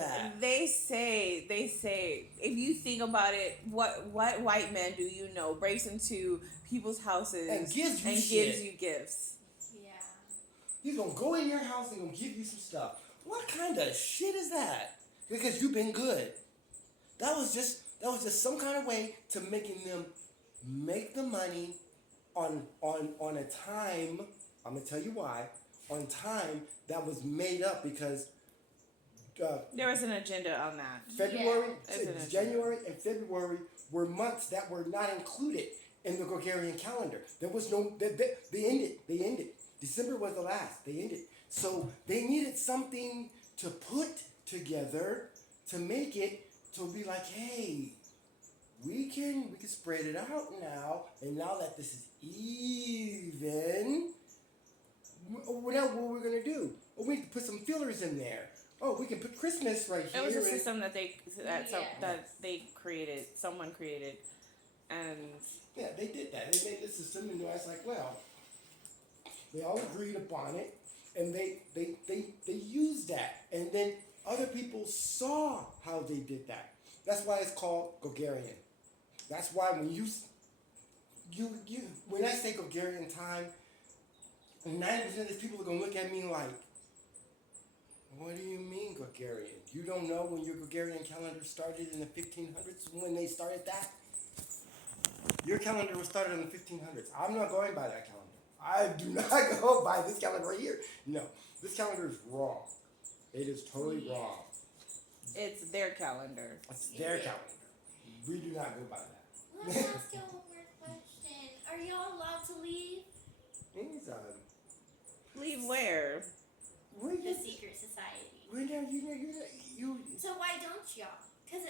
that? They say, if you think about it, what white man do you know breaks into people's houses And gives you gives you gifts? Yeah. He's gonna go in your house and gonna give you some stuff. What kind of shit is that? Because you've been good. That was just some kind of way to making them make the money on a time. I'm gonna tell you why. On time that was made up because There was an agenda on that. February, There's an agenda. January, and February were months that were not included in the Gregorian calendar. There was no. They ended. December was the last. They ended. So they needed something to put together to make it to be like, hey, we can spread it out now, and now that this is even, what we're gonna do? Oh, we can put some fillers in there. Oh, we can put Christmas right here. It was a system that they created. Someone created, and yeah, they did that. They made this system, and I was like, well, they all agreed upon it, and they used that, and then other people saw how they did that. That's why it's called Gregorian. That's why when you when I say Gregorian time, 90% of these people are gonna look at me like, what do you mean Gregorian? You don't know when your Gregorian calendar started in the 1500s when they started that? Your calendar was started in the 1500s. I'm not going by that calendar. I do not go by this calendar right here. No, this calendar is wrong. It is totally wrong. it's their calendar. It's their calendar. We do not go by that. Let me ask you one more question. Are y'all allowed to leave Anytime. Leave where? the secret society? You So why don't y'all? Because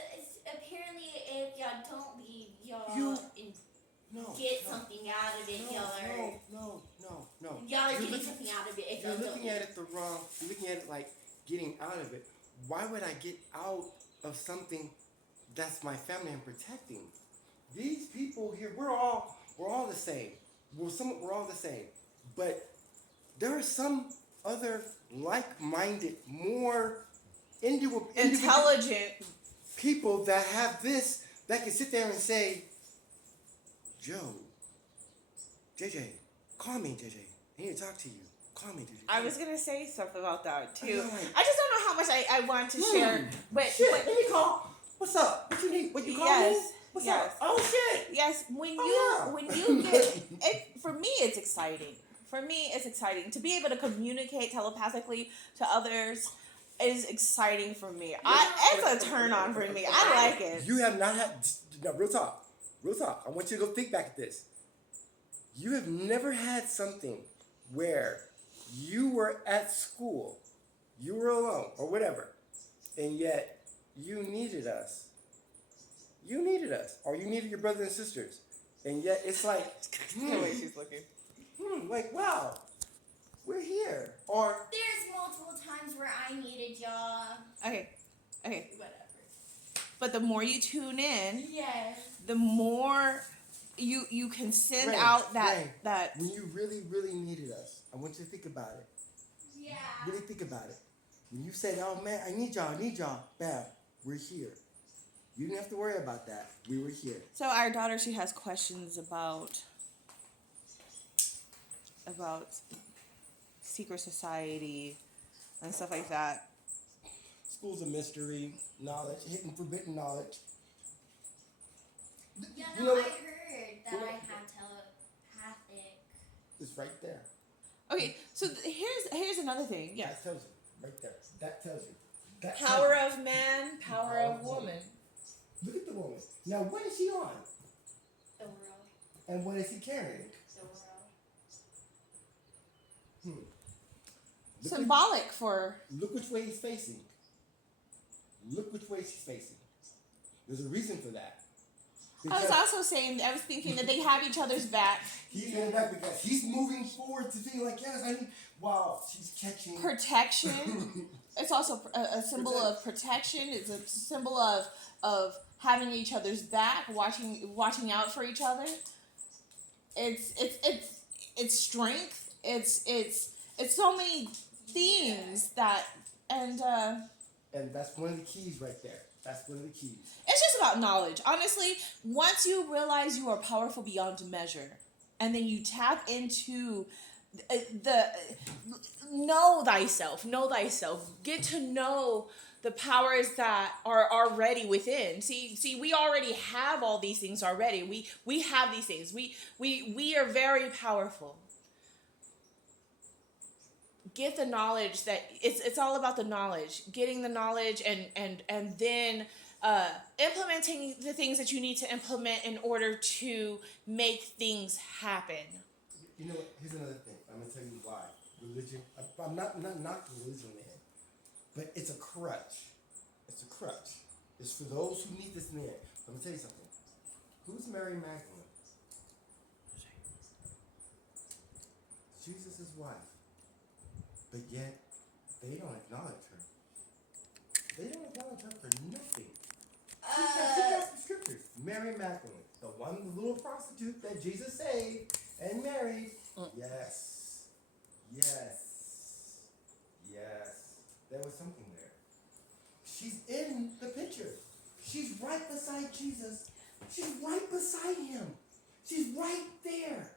apparently if y'all don't leave, y'all get something out of it. No. Y'all are You're getting looking- something out of it if You're y'all don't looking leave. at it the wrong. You're looking at it like getting out of it. Why would I get out of something that's my family I'm protecting? These people here, we're all the same. We're all the same. But there are some other like-minded, more Intelligent. people that have this, that can sit there and say, Joe, JJ, call me, JJ. I need to talk to you. Call me, JJ. I was gonna say something about that too. I know. I just don't know how much I want to share, but Shit, let me call. What's up? What you need? What you call me? Yes, What's yes. up? Oh shit. yes, when Oh, you get it, for me it's exciting. For me, it's exciting to be able to communicate telepathically to others. Is exciting for me. It's a turn on for me. I like it. You have not had no real talk. Real talk. I want you to go think back at this. You have never had something where you were at school, you were alone or whatever, and yet you needed us. You needed us, or you needed your brothers and sisters, and yet it's like, The way she's looking. like wow, we're here. Or There's multiple times where I needed y'all. Okay. Whatever. But the more you tune in, Yes. the more you can send Ray, out that Ray, that. when you really, really needed us, I want you to think about it. Yeah. Really think about it. When you said, oh man, I need y'all, bam, we're here. You didn't have to worry about that. We were here. So our daughter, she has questions about secret society and stuff like that. Schools of mystery, knowledge, hidden forbidden knowledge. Yeah, You no, know I what? heard that You know- I had telepathic. It's right there. Okay, so here's another thing. Yeah, That tells you. Right there. That tells you. That power tells of man, power of woman. you. Look at the woman. Now, what is she on? The world. And what is he carrying? The world. Look Symbolic for. Look which way he's facing. Look which way she's facing. There's a reason for that. I was also saying, I was thinking that they have each other's back. He's in that because he's moving forward to being like, yes, I need. Wow, she's catching. Protection. It's also a symbol of protection. It's a symbol of having each other's back, watching out for each other. It's strength. It's so many themes that and And that's one of the keys right there. That's one of the keys. It's just about knowledge. Honestly, once you realize you are powerful beyond measure, and then you tap into the know thyself, get to know the powers that are already within. See, we already have all these things already. We have these things. We are very powerful. Get the knowledge that it's all about the knowledge, getting the knowledge and then implementing the things that you need to implement in order to make things happen. You know what? Here's another thing. I'm gonna tell you why religion. I'm not knocking religion, man, but it's a crutch. It's a crutch. It's for those who need this man. I'm gonna tell you something. Who's Mary Magdalene? Jesus' wife. But yet, they don't acknowledge her. They don't acknowledge her for nothing. Check out the scriptures. Mary Magdalene, the little prostitute that Jesus saved and married. Yes. There was something there. She's in the picture. She's right beside Jesus. She's right beside him. She's right there.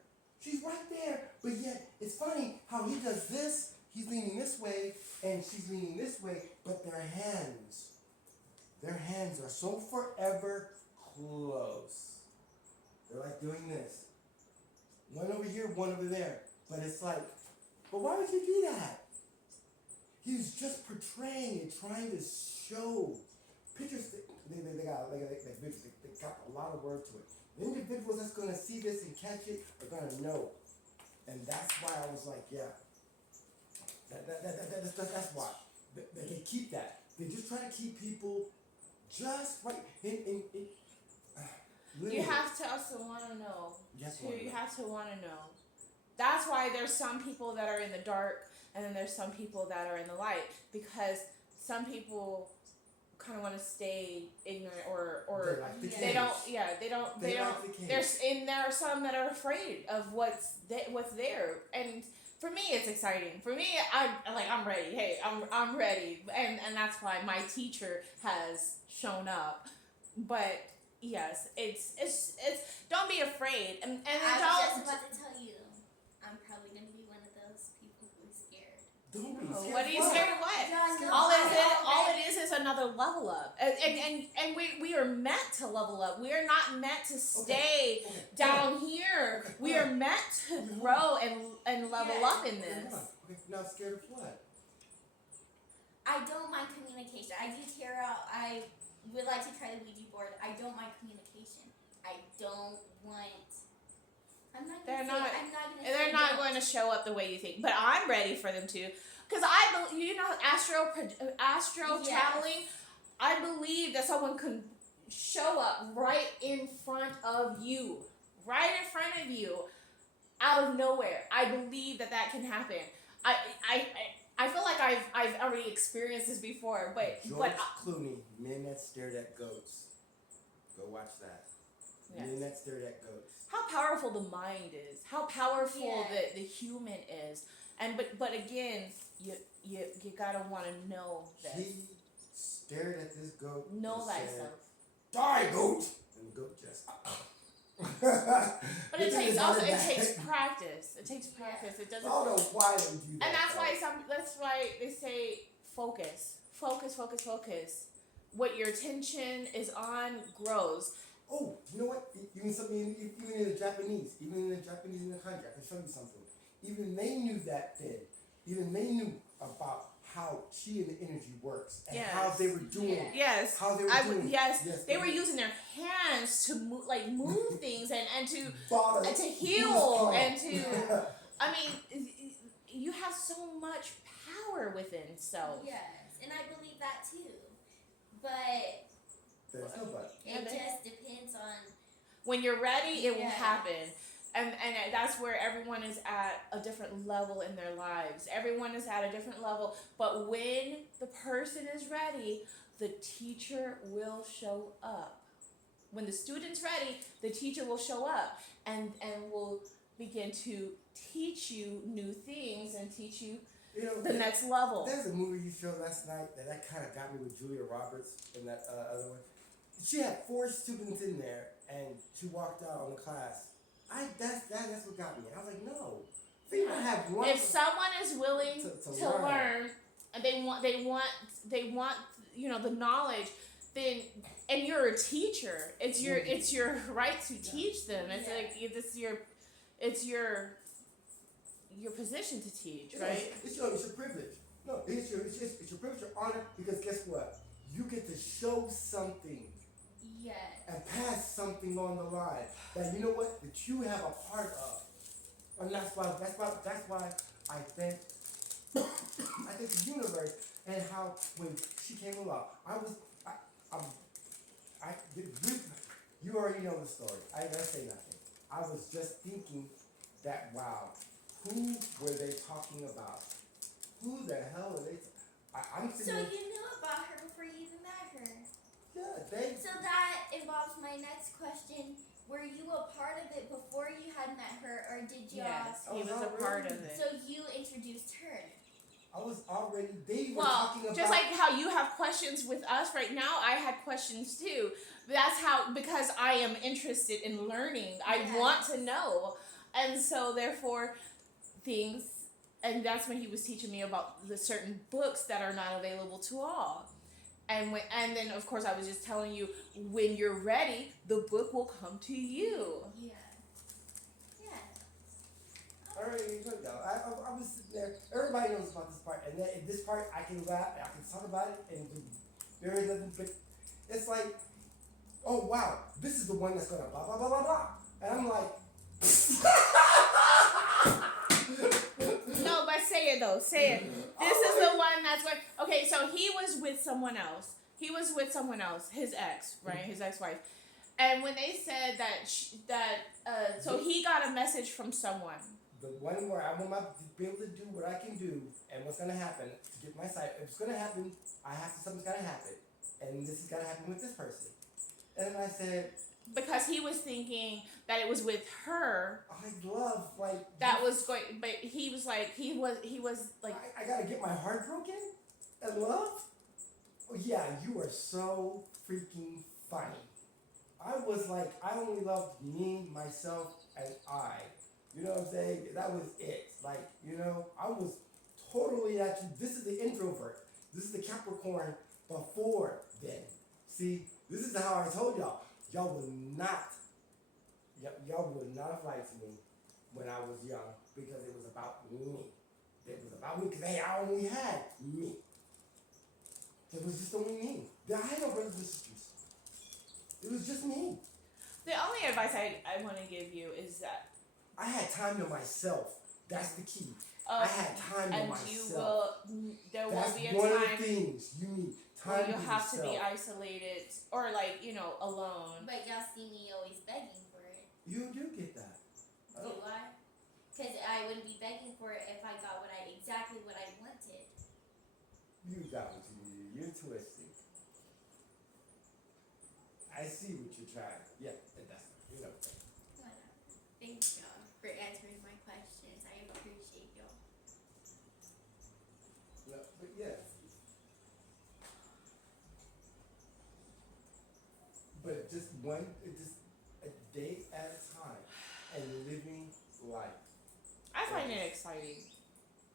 But yet, it's funny how he does this. He's leaning this way, and she's leaning this way, but their hands are so forever close. They're like doing this. One over here, one over there. But it's like, but why would you do that? He's just portraying and trying to show. Pictures, they got a lot of word to it. The individuals that's going to see this and catch it are going to know. And that's why I was like, yeah. That's why. They keep that. They just try to keep people just right. You have to also want to know. You have to want to know. That's why there's some people that are in the dark, and then there's some people that are in the light, because some people kind of want to stay ignorant or they don't. There are some that are afraid of what's there, and for me it's exciting. For me, I'm ready. Hey, I'm ready, and that's why my teacher has shown up. But yes, it's don't be afraid, and I was just about to tell you, I'm probably gonna be one of those people who's scared. Don't be scared. What are you scared of? What? No, All it is another level up, and we are meant to level up. We are not meant to stay down here. Okay. We are meant to grow and level up in this. Okay, now scared of what? I don't mind communication. I do tarot. I would like to try the Ouija board. I don't mind communication. I don't want. They're not going to show up the way you think, but I'm ready for them to, because astro traveling. I believe that someone can show up right in front of you, out of nowhere. I believe that can happen. I feel like I've already experienced this before, but Clooney, Men That Stared at Goats. Go watch that. Yes. Men That Stared at Goats. How powerful the mind is. How powerful the human is. And but again, you gotta want to know that. He stared at this goat. Know thyself. Die, goat! And the goat just. But it takes practice. It takes practice. It doesn't. I don't know why they do that. And that's why they say focus. What your attention is on grows. Oh, you know what? Even in the Japanese in the country, I can show you something. Even they knew that then. Even they knew about how chi and the energy works and how they were doing it. Yes. How they were doing it. Yes. They were using their hands to move things and to heal and to. I mean, you have so much power within. So. Yes, and I believe that too, but. There's no but. It just depends on. When you're ready, it will happen. And that's where everyone is at a different level in their lives. Everyone is at a different level. But when the person is ready, the teacher will show up. When the student's ready, the teacher will show up and will begin to teach you new things and teach you. You know, the next level. There's a movie you showed last night that kind of got me with Julia Roberts and that other one. She had 4 students in there, and she walked out on the class. That's what got me. I was like, no. They don't have one. If someone is willing to learn, and they want the knowledge, then and you're a teacher, it's your right to teach them. It's like it's your position to teach, right? It's your privilege. No, it's your privilege, your honor, because guess what? You get to show something. Yes. And pass something on the line that you know what that you have a part of, and that's why I thank the universe and how when she came along, you already know the story. I didn't say nothing. I was just thinking that wow, who were they talking about? Who the hell are they? I'm So sitting. you knew about her before you even met her. Yeah, So that involves my next question. Were you a part of it before you had met her, or did you? Yes, he was a part of it. So you introduced her. I was already. They were talking about. Just like how you have questions with us right now, I had questions too. That's how, because I am interested in learning. I want to know, and so therefore, things. And that's when he was teaching me about the certain books that are not available to all. And then of course I was just telling you, when you're ready, the book will come to you. Yeah. I already told y'all. I was sitting there. Everybody knows about this part, and then in this part I can laugh, I can talk about it, and there is nothing. But it's like, oh wow, this is the one that's gonna blah blah blah blah blah, and I'm like. No, but say it though. Say it. This is the one that's like, okay, so he was with someone else. His ex, right? His ex-wife. And when they said so he got a message from someone. The one where I want to be able to do what I can do, and what's gonna happen to get my sight. If it's gonna happen, something's gotta happen, and this is gotta happen with this person. And I said. Because he was thinking that it was with her. I love that was going, but he was like he was like. I gotta get my heart broken and love. Oh yeah, you are so freaking funny. I was like, I only loved me, myself, and I. You know what I'm saying? That was it. Like, you know, I was totally actually. This is the introvert. This is the Capricorn before then. See, this is how I told y'all. Y'all would not have liked me when I was young because it was about me. It was about me because I only had me. It was just only me. I had no brothers and sisters. It was just me. The only advice I want to give you is that I had time to myself. That's the key. I had time to myself. There will That's be a one time. of the things you need. Where you have to be isolated or alone. But y'all see me always begging for it. You do get that. Do I? Because I wouldn't be begging for it if I got exactly what I wanted. You got what you needed. You're twisting. I see what you're trying. Yeah, that's Whatever. Thank y'all for answering my questions. I appreciate y'all. No, but yeah. But just a day at a time, and living life. I find it exciting.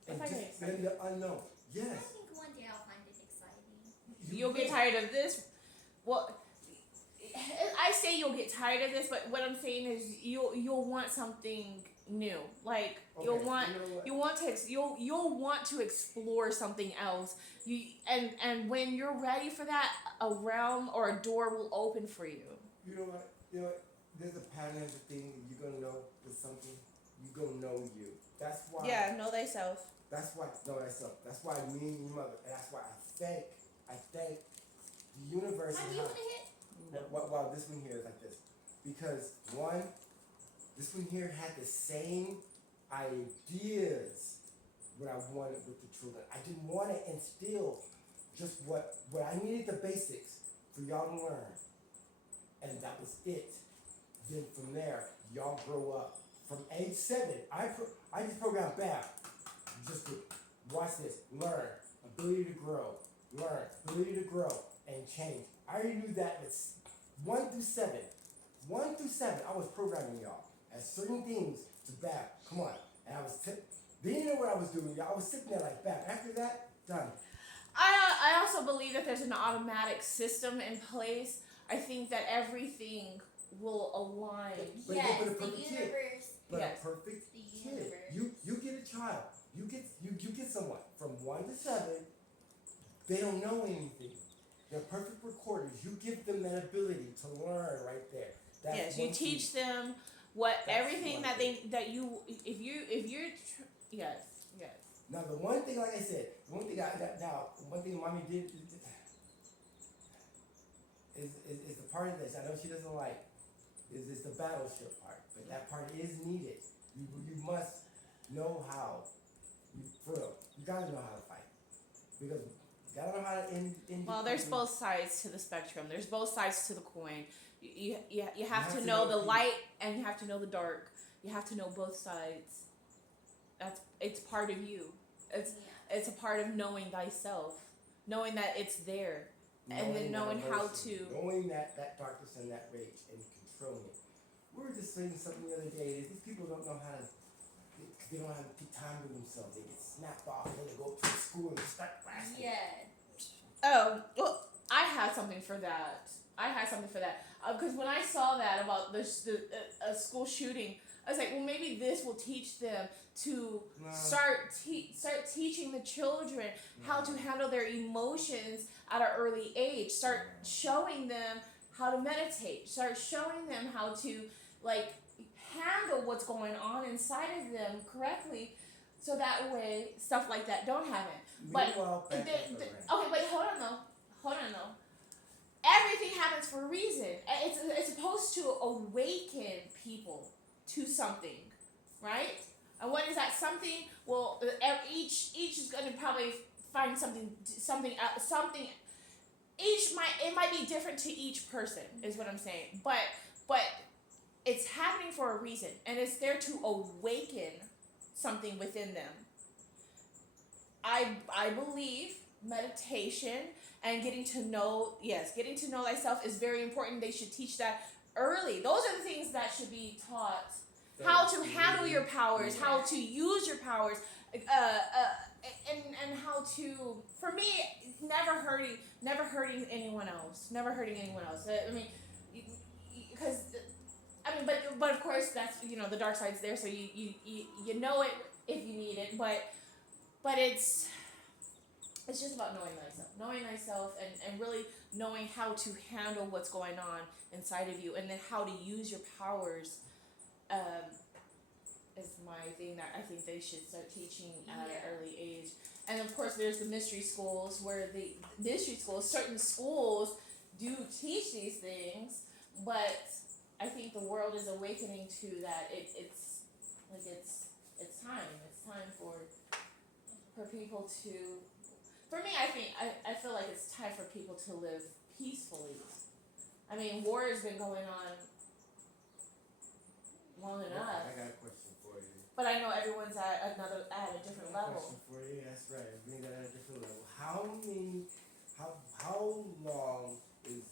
And just the unknown. Yes. I think one day I'll find it exciting. You'll get tired of this. Well, I say you'll get tired of this, but what I'm saying is you'll want something new. Like you'll want to explore something else. And when you're ready for that, a realm or a door will open for you. You know what? There's a pattern of the thing that you're gonna know with something. You're gonna know you. That's why. Yeah, know thyself. That's why know thyself. That's why me and your mother. And that's why I thank the universe. Have you want to hit? Wow, this one here is like this. Because this one here had the same ideas what I wanted with the children. I didn't want to instill just what I needed, the basics for y'all to learn. And that was it. Then from there, y'all grow up. From age 7, I just programmed bam. Just do it. Watch this. Learn. Ability to grow. Learn. Ability to grow and change. I already knew that with 1 through 7. 1 through 7, I was programming y'all as certain things to bam. Come on. And I was they didn't know what I was doing, y'all. I was sitting there like bam. After that, done. I also believe that there's an automatic system in place. I think that everything will align. But Yes, but a the perfect kid. universe. But Yes. a perfect The kid. universe. You get a child. You get someone from 1 to 7. They don't know anything. They're perfect recorders. You give them that ability to learn right there. That's Yes, you one teach thing. them what That's everything one that thing. if you're yes. Now the one thing, like I said, one thing mommy did is the part of this. I know she doesn't like is the battleship part, but that part is needed. You must know how. For real, you gotta know how to fight because you gotta know how to end. Well, there's both sides to the spectrum. There's both sides to the coin. You have to know the light and you have to know the dark. You have to know both sides. It's part of you. It's a part of knowing thyself, knowing that it's there, and then knowing how to. Knowing that darkness and that rage and controlling it. We were just saying something the other day that these people don't know how to. They don't have time to themselves. They get snapped off and they go to school and start blasting. Yeah. Oh, well, I had something for that. Because when I saw that about a school shooting, I was like, well, maybe this will teach them to start teaching the children how to handle their emotions at an early age. Start showing them how to meditate. Start showing them how to handle what's going on inside of them correctly, so that way stuff like that don't happen. But okay, but hold on though. Everything happens for a reason. It's supposed to awaken people to something, right? And what is that something? Well, each is going to probably find something. It might be different to each person, is what I'm saying. But it's happening for a reason, and it's there to awaken something within them. I believe meditation and getting to know thyself is very important. They should teach that early. Those are the things that should be taught. How to handle your powers, how to use your powers, and how to, for me, never hurting anyone else. I mean, because. But of course that's the dark side's there, so you know it if you need it, but it's just about knowing thyself and really knowing how to handle what's going on inside of you, and then how to use your powers. Is my thing that I think they should start teaching at an early age. And of course there's the mystery schools, where certain schools do teach these things, but I think the world is awakening to that. It's time. It's time for people to. For me, I feel like it's time for people to live peacefully. I mean, war has been going on long enough. I got a question for you. But I know everyone's at a different level. Question for you. That's right. Everything's at a different level. How long is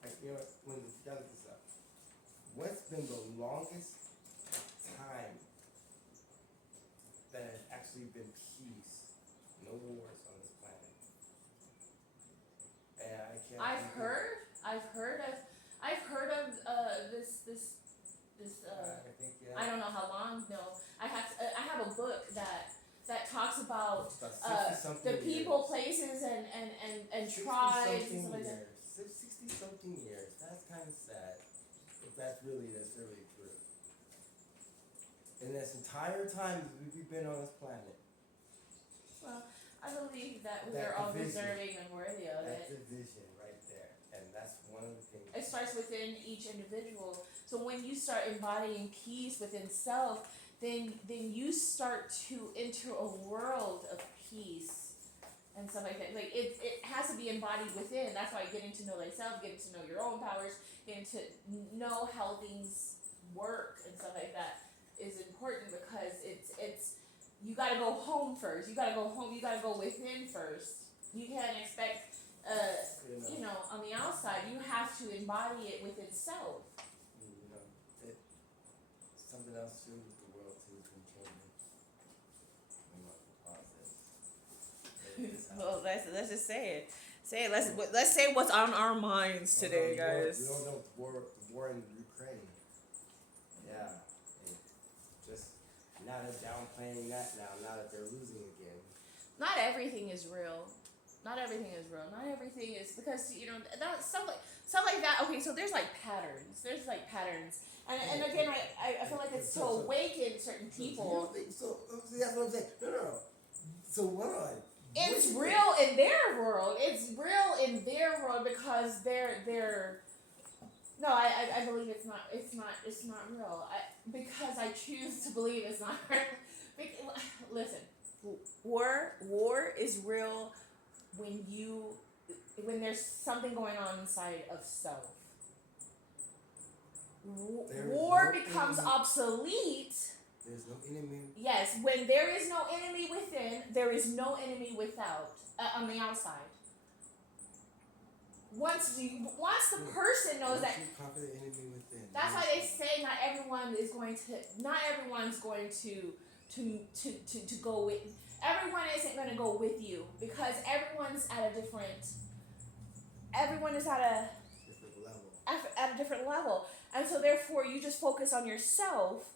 when the does this up? What's been the longest time that has actually been peace, no wars on this planet? And I can't. I've heard of this. I think I don't know how long. No, I have a book that talks about the people, places, and tribes and stuff like that. 60-something years. That's kind of sad. If that's really true. In this entire time that we've been on this planet. Well, I believe that we're all deserving and worthy of it. That's a vision right there, and that's one of the things. It starts within each individual. So when you start embodying peace within self, then you start to enter a world of peace and stuff like that. Like it has to be embodied within. That's why getting to know thyself, getting to know your own powers, getting to know how things work and stuff like that is important, because it's you gotta go home first. You gotta go home. You gotta go within first. You can't expect, on the outside. You have to embody it within self. Something else too with the world too has been changing. I'm not positive. Well, let's just say it. Say it. Let's say what's on our minds today, guys. We don't know the war in Ukraine. Yeah, just now they're downplaying that now that they're losing again. Not everything is real. Not everything is real. Not everything is because that stuff like that. Okay, so there's like patterns. There's like patterns, and again, I feel like it's to awaken certain people. So that's what I'm saying. No. So what? It's real in their world. It's real in their world because they're. No, I believe it's not real. Because I choose to believe it's not real. Listen, war is real when there's something going on inside of self. War becomes obsolete. There's no enemy. Yes, when there is no enemy within, there is no enemy without on the outside. Once the person knows that, you conquer the enemy within. that's why they say not everyone's going to go with. Everyone isn't going to go with you because everyone is at a different level. At a different level, and so therefore you just focus on yourself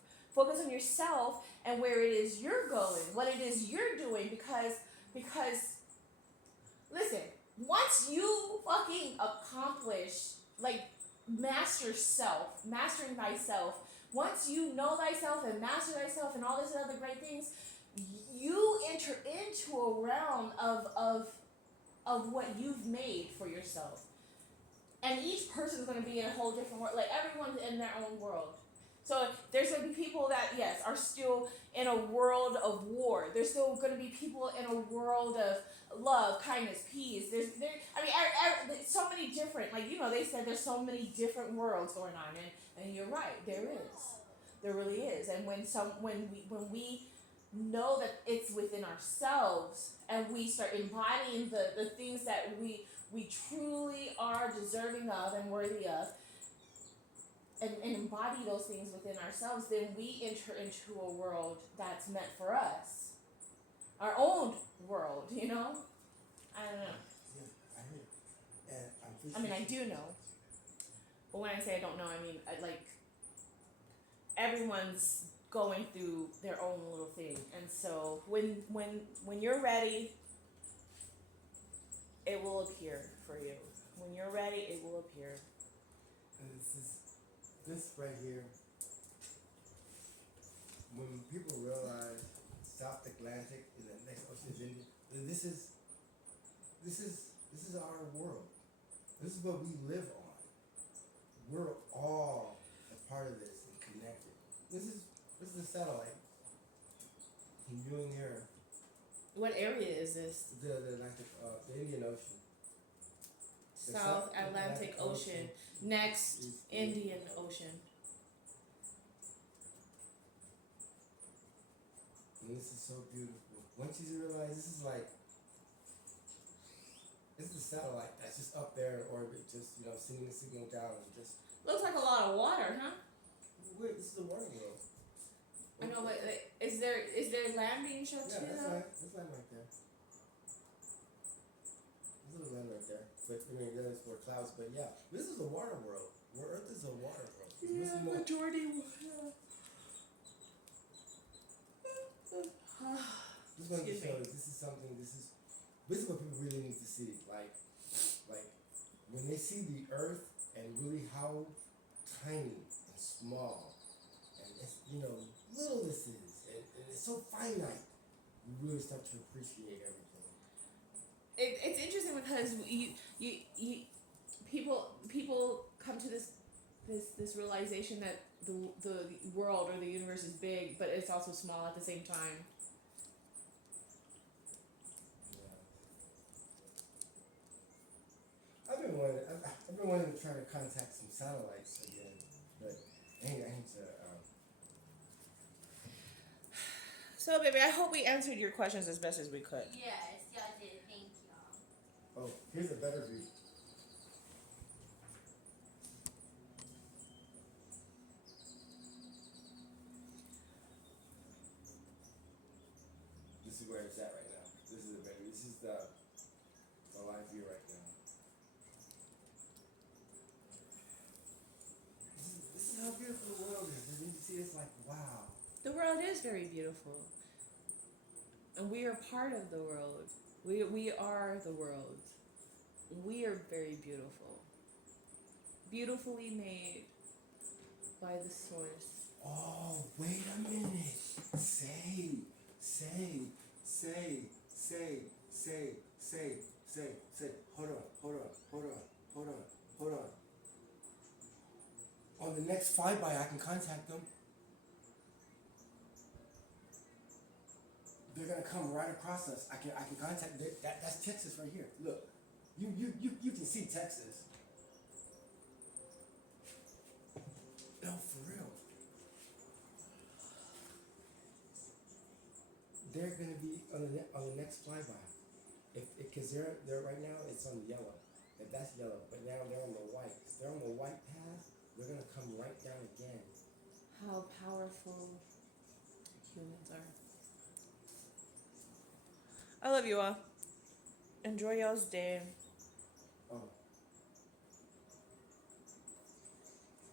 and where it is you're going, what it is you're doing, because listen, once you fucking accomplish, like, mastering thyself, once you know thyself and master thyself and all this other great things, you enter into a realm of what you've made for yourself. And each person's going to be in a whole different world. Like, everyone's in their own world. So there's going to be people that, yes, are still in a world of war. There's still going to be people in a world of love, kindness, peace. There's so many different, they said there's so many different worlds going on. And you're right, there is. There really is. And when we know that it's within ourselves and we start embodying the things that we truly are deserving of and worthy of, and embody those things within ourselves, then we enter into a world that's meant for us. Our own world, I don't know. Yeah, I hear. And I do know. But when I say I don't know, I mean, everyone's going through their own little thing. And so when you're ready, it will appear for you. When you're ready, it will appear. This right here, when people realize South Atlantic is the next ocean is India, then this is our world. This is what we live on. We're all a part of this and connected. This is the satellite. And viewing here. What area is this? The Atlantic, the Indian Ocean. South Atlantic Ocean. Next, Indian Ocean. And this is so beautiful. Once you realize this is a satellite that's just up there in orbit, just sending a signal down and just. Looks like a lot of water, huh? Wait, this is the water world. I know, but is there land being shown too? Yeah, that's land right there. There's a little land right there. But that's for clouds. But yeah, this is a water world. Where Earth is a water world. Yeah, majority. Just wanted to show this is something. This is what people really need to see. Like when they see the Earth and really how tiny and small and little this is, and it's so finite. You really start to appreciate everything. It's interesting because you people come to this realization that the world or the universe is big, but it's also small at the same time. Yeah. I've been wanting to try to contact some satellites again, but I need to. So So, baby, I hope we answered your questions as best as we could. Yes, y'all did. Thank y'all. Oh, here's a better view. This is where it's at right now. This is the better. This is the live view right now. This is how beautiful the world is. And you see, it's like wow. The world is very beautiful. And we are part of the world. We are the world. We are very beautiful. Beautifully made by the source. Oh, wait a minute. Say. Hold on. On the next flyby, I can contact them. They're gonna come right across us. I can contact that's Texas right here. Look, you can see Texas. No, for real. They're gonna be on the next flyby. Because they're right now it's on yellow. If that's yellow, but now they're on the white. If they're on the white path, they're gonna come right down again. How powerful humans are. I love you all. Enjoy y'all's day.